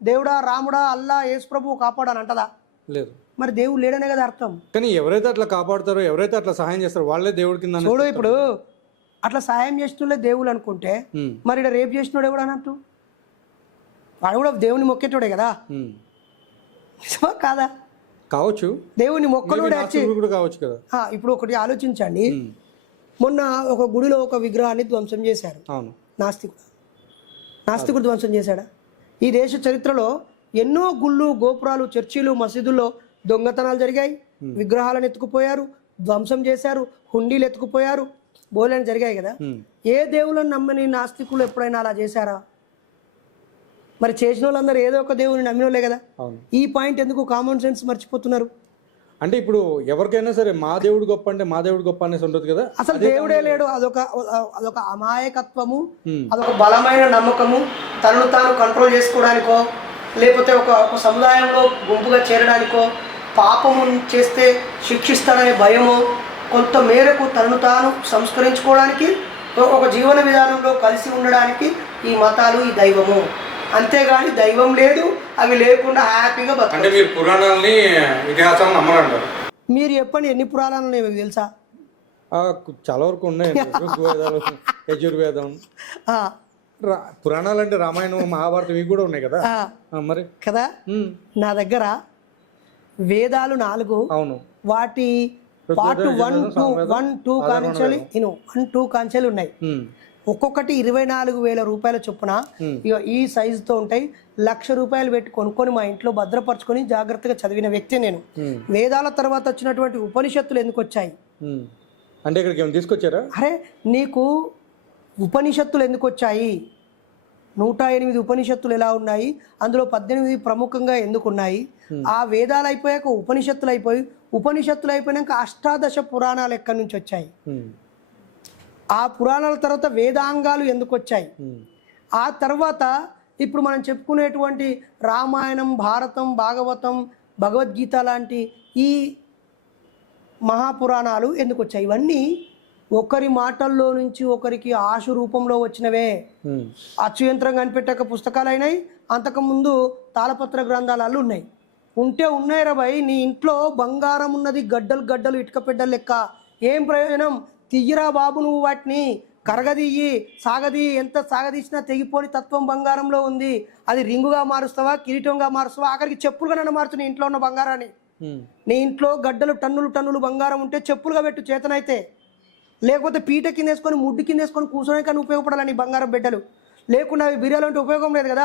దేవుడా రాముడా అల్లా యేసు ప్రభు కాపాడని అంటదా? లేదు. మరి దేవుడు లేడనే కదా అర్థం. కానీ ఎవరైతే అట్లా కాపాడతారో, ఎవరైతే అట్లా సహాయం చేస్తారో వాళ్ళే దేవుడి కింద. చూడు, ఇప్పుడు అట్లా సాయం చేసినోళ్ళే దేవుళ్ళు అనుకుంటే మరి ఇక్కడ రేపు చేసినోడు ఎవడు అన్నట్టు? వాడు కూడా దేవుని మొక్కేటోడే కదా, నిజమా కాదా? కావచ్చు, దేవుని మొక్కలుడే కూడా కావచ్చు కదా. ఇప్పుడు ఒకటి ఆలోచించండి, మొన్న ఒక గుడిలో ఒక విగ్రహాన్ని ధ్వంసం చేశారు. అవును. నాస్తికుడు ధ్వంసం చేశాడా? ఈ దేశ చరిత్రలో ఎన్నో గుళ్ళు, గోపురాలు, చర్చిలు, మసీదుల్లో దొంగతనాలు జరిగాయి. విగ్రహాలను ఎత్తుకుపోయారు, ధ్వంసం చేశారు, హుండీలు ఎత్తుకుపోయారు, బోలని జరిగాయి కదా. ఏ దేవుళ్ళని నమ్మని నాస్తికులు ఎప్పుడైనా అలా చేశారా? మరి చేసిన వాళ్ళందరూ ఏదో ఒక దేవుని నమ్మినోళ్ళే కదా. ఈ పాయింట్ ఎందుకు కామన్ సెన్స్ మర్చిపోతున్నారు? అంటే ఇప్పుడు ఎవరికైనా సరే మా దేవుడు గొప్ప అంటే మా దేవుడు గొప్ప అనేసి ఉంటుంది కదా. అసలు దేవుడే లేడు, అదొక అమాయకత్వము, అదొక బలమైన నమ్మకము. తనను తాను కంట్రోల్ చేసుకోవడానికో, లేకపోతే ఒక సముదాయంలో గుంపుగా చేరడానికో, పాపము చేస్తే శిక్షిస్తాడనే భయమో, కొంత మేరకు తనను తాను సంస్కరించుకోవడానికి, ఒక జీవన విధానంలో కలిసి ఉండడానికి ఈ మతాలు, ఈ దైవము. అంతేగాని దైవం లేదు, అవి లేకుండా హ్యాపీగా బతకండి. మీరు పురాణాలని, ఇతిహాసాలను నమ్మరంటారు. మీరు చెప్పండి, ఎన్ని పురాణాలు ఉన్నాయి మీకు తెలుసా? చాలా వరకు ఉన్నాయి. ఋగ్వేదాలు, యజుర్వేదం, పురాణాలు అంటే రామాయణం, మహాభారతం ఇవి కూడా ఉన్నాయి కదా. మరి కదా, నా దగ్గర వేదాలు 4. అవును. వాటి పార్ట్ 1, 2 కాంచెలు ఉన్నాయి. ఒక్కొక్కటి 24,000 రూపాయల చొప్పున ఈ సైజుతో ఉంటాయి. 1,00,000 రూపాయలు పెట్టి కొనుక్కొని మా ఇంట్లో భద్రపరచుకొని జాగ్రత్తగా చదివిన వ్యక్తి నేను. వేదాల తర్వాత వచ్చినటువంటి ఉపనిషత్తులు ఎందుకు వచ్చాయి అంటే ఇక్కడికి ఏమైనా తీసుకొచ్చారా? అరే, నీకు ఉపనిషత్తులు ఎందుకు వచ్చాయి? 108 ఉపనిషత్తులు ఎలా ఉన్నాయి, అందులో 18 ప్రముఖంగా ఎందుకు ఉన్నాయి? ఆ వేదాలు అయిపోయాక ఉపనిషత్తులు అయిపోయాక అష్టాదశ పురాణాలు ఎక్కడి నుంచి వచ్చాయి? ఆ పురాణాల తర్వాత వేదాంగాలు ఎందుకు వచ్చాయి? ఆ తర్వాత ఇప్పుడు మనం చెప్పుకునేటువంటి రామాయణం, భారతం, భాగవతం, భగవద్గీత లాంటి ఈ మహాపురాణాలు ఎందుకు వచ్చాయి? ఇవన్నీ ఒకరి మాటల్లో నుంచి ఒకరికి ఆశు రూపంలో వచ్చినవే. అచ్చు యంత్రం కనిపెట్టాక పుస్తకాలు అయినాయి, అంతకుముందు తాళపత్ర గ్రంథాలు ఉన్నాయి. ఉన్నాయి రా భయ్, నీ ఇంట్లో బంగారం ఉన్నది, గడ్డలు ఇటుక పెడ్డలు లెక్క. ఏం ప్రయోజనం? తియ్యరా బాబు, నువ్వు వాటిని కరగదీయి, ఎంత సాగదీసినా తెగిపోని తత్వం బంగారంలో ఉంది. అది రింగుగా మారుస్తావా, కిరీటంగా మారుస్తావా, ఆఖరికి చెప్పులుగా నన్ను మారుతు నీ ఇంట్లో ఉన్న బంగారాన్ని. నీ ఇంట్లో గడ్డలు టన్నులు బంగారం ఉంటే చెప్పులుగా పెట్టు చేతనైతే, లేకపోతే పీట కింద వేసుకొని, ముడ్డు కింద వేసుకొని కూర్చోడానికి ఉపయోగపడాలని బంగారం బిడ్డలు. లేకుండా అవి బిర్యాలు అంటే ఉపయోగం లేదు కదా.